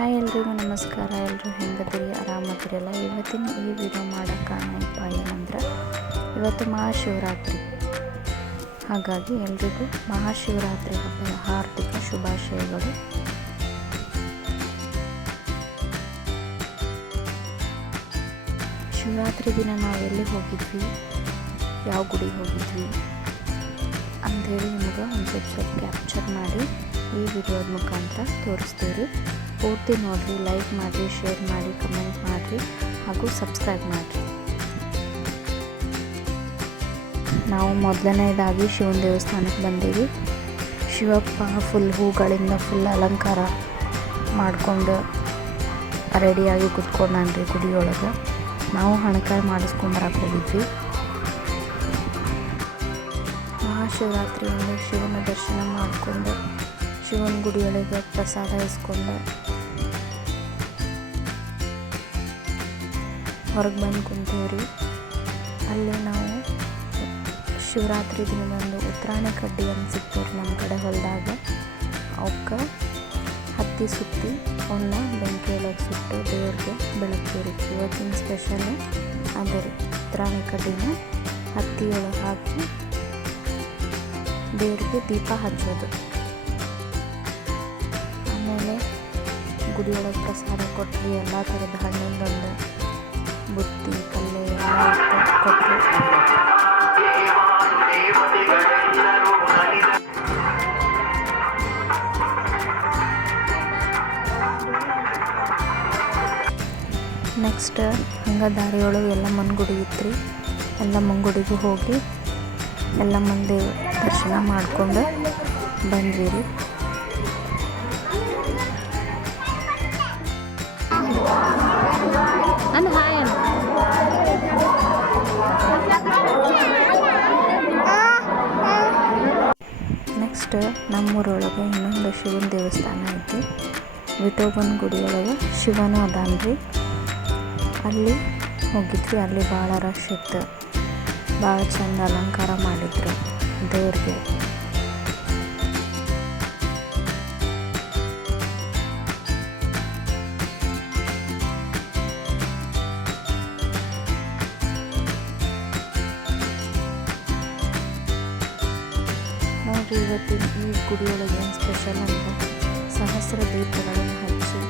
Hi ಎಲ್ರಿಗೂ ನಮಸ್ಕಾರ. ಎಲ್ಲರೂ ಹೆಂಗದಿರಿ? ಆರಾಮದಿರಲ್ಲ ಇವತ್ತಿನ ಈ ವಿಡಿಯೋ ಮಾಡೋಕ್ಕೆ ಕಾರಣ ಏನಪ್ಪ ಏನಂದ್ರೆ, ಇವತ್ತು ಮಹಾಶಿವರಾತ್ರಿ. ಹಾಗಾಗಿ ಎಲ್ರಿಗೂ ಮಹಾಶಿವರಾತ್ರಿ ಹಬ್ಬದ ಹಾರ್ದಿಕ ಶುಭಾಶಯಗಳು. ಶಿವರಾತ್ರಿ ದಿನ ನಾವು ಎಲ್ಲಿ ಹೋಗಿದ್ವಿ? ಯಾವ ಗುಡಿಗೆ ಹೋಗಿದ್ವಿ? ಅಂಥೇಳಿ ನಿಮ್ಗೆ ಒಂದು ಸ್ವಲ್ಪ ಕ್ಯಾಪ್ಚರ್ ಮಾಡಿ ಈ ವಿಡಿಯೋದ ಮುಖಾಂತರ ತೋರಿಸ್ತೀವಿ ಪೂರ್ತಿ ನೋಡಿರಿ ಲೈಕ್ ಮಾಡಿರಿ ಶೇರ್ ಮಾಡಿ ಕಮೆಂಟ್ ಮಾಡಿರಿ ಹಾಗೂ ಸಬ್ಸ್ಕ್ರೈಬ್ ಮಾಡಿರಿ. ನಾವು ಮೊದಲನೇದಾಗಿ ಶಿವನ ದೇವಸ್ಥಾನಕ್ಕೆ ಬಂದೀವಿ. ಶಿವಪ್ಪ ಫುಲ್ ಹೂಗಳಿಂದ ಫುಲ್ ಅಲಂಕಾರ ಮಾಡಿಕೊಂಡು ರೆಡಿಯಾಗಿ ಕುತ್ಕೊಂಡಾನ್ರಿ ಗುಡಿಯೊಳಗೆ. ನಾವು ಹಣಕಾಯಿ ಮಾಡಿಸ್ಕೊಂಡು ಬರಕ್ಕೆ ಹೋಗಿದ್ವಿ. ಮಹಾಶಿವರಾತ್ರಿ ಶಿವನ ದರ್ಶನ ಮಾಡಿಕೊಂಡು ಶಿವನ ಗುಡಿಯೊಳಗೆ ಪ್ರಸಾದ ಇಸ್ಕೊಂಡೆ ಹೊರಗೆ ಬಂದು ಕುಂತೀವ್ರಿ. ಅಲ್ಲಿ ನಾವು ಶಿವರಾತ್ರಿ ದಿನದಂದು ಉತ್ತರಾಯಣ ಕಡ್ಡಿ ಅಂತ ಸಿಗ್ತವ್ರಿ ನಮ್ಮ ಕಡೆ ಹೊಲದಾಗ. ಅವಕ್ಕೆ ಹತ್ತಿ ಸುತ್ತಿ ಅವನ್ನ ಬೆಂಕಿ ಒಳಗೆ ಸುಟ್ಟು ದೇವ್ರಿಗೆ ಬೆಳಗ್ತೀವಿ ಇವತ್ತಿನ ಸ್ಪೆಷಲ್ ಅದೇ ರೀ ಉತ್ತರಾಯಣ ಕಡ್ಡಿನ ಹತ್ತಿಯೊಳಗೆ ಹಾಕಿ ದೇವ್ರಿಗೆ ದೀಪ ಹಚ್ಚೋದು. ಗುಡಿಯೊಳಗೆ ಪ್ರಸಾದ ಕೊಟ್ವಿ ಎಲ್ಲ ಥರದ ಹಣ್ಣಿಂದೊಂದು ಬುತ್ತಿ ಪಲ್ಯ ಎಲ್ಲ ಕೊಟ್ಟರು ನೆಕ್ಸ್ಟ್ ಹಂಗೆ ದಾರಿಯೊಳಗೆ ಎಲ್ಲ ಗುಡಿ ಇತ್ತು ಎಲ್ಲ ಗುಡಿಗೂ ಹೋಗಿ, ಎಲ್ಲ ಮಂದಿ ದರ್ಶನ ಮಾಡಿಕೊಂಡು ಬಂದ್ವಿ ರೀ. ಅಂದ್ ಹಾಯ್ ನೆಕ್ಸ್ಟ್ ನಮ್ಮೂರೊಳಗೆ ಇನ್ನೊಂದು ಶಿವನ ದೇವಸ್ಥಾನ ಐತಿ. ವಿಠೋಬನ್ ಗುಡಿಯೊಳಗೆ ಶಿವನು ಅದಾನ್ರಿ. ಅಲ್ಲಿ ಹೋಗಿದ್ವಿ, ಅಲ್ಲಿ ಭಾಳ ರಶ್ ಇತ್ತು. ಭಾಳ ಚಂದ ಅಲಂಕಾರ ಮಾಡಿದ್ರು ದೇವ್ರಿಗೆ. ನೋಡ್ರಿ ಇವತ್ತಿನ ಈ ಗುಡಿಯೊಳಗೆ ಸ್ಪೆಷಲ್ ಅಂತ ಸಹಸ್ರ ದೀಪಗಳನ್ನು ಹಚ್ಚಿ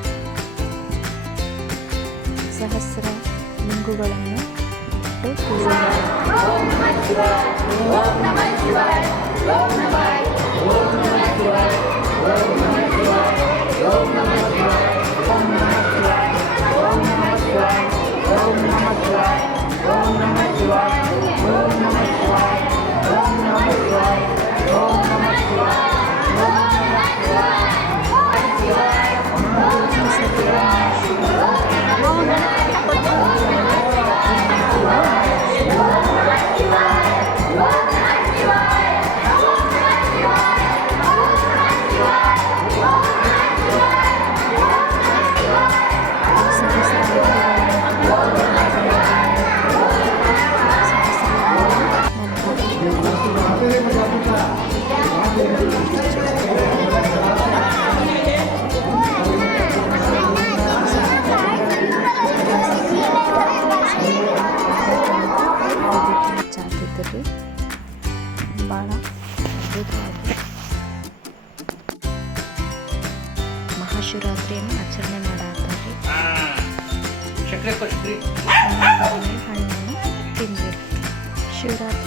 ಸಹಸ್ರ ಲಿಂಗುಗಳನ್ನು ಇಟ್ಟು ಪೂಜೆ ಮಾಡ್ತಾರೆ. ಮಹಾಶಿವರಾತ್ರಿಯನ್ನು ಆಚರಣೆ ಕೊಡ್ರಿ ಹಣ್ಣನ್ನು ತಿಂದಿರಿ. ಶಿವರಾತ್ರಿ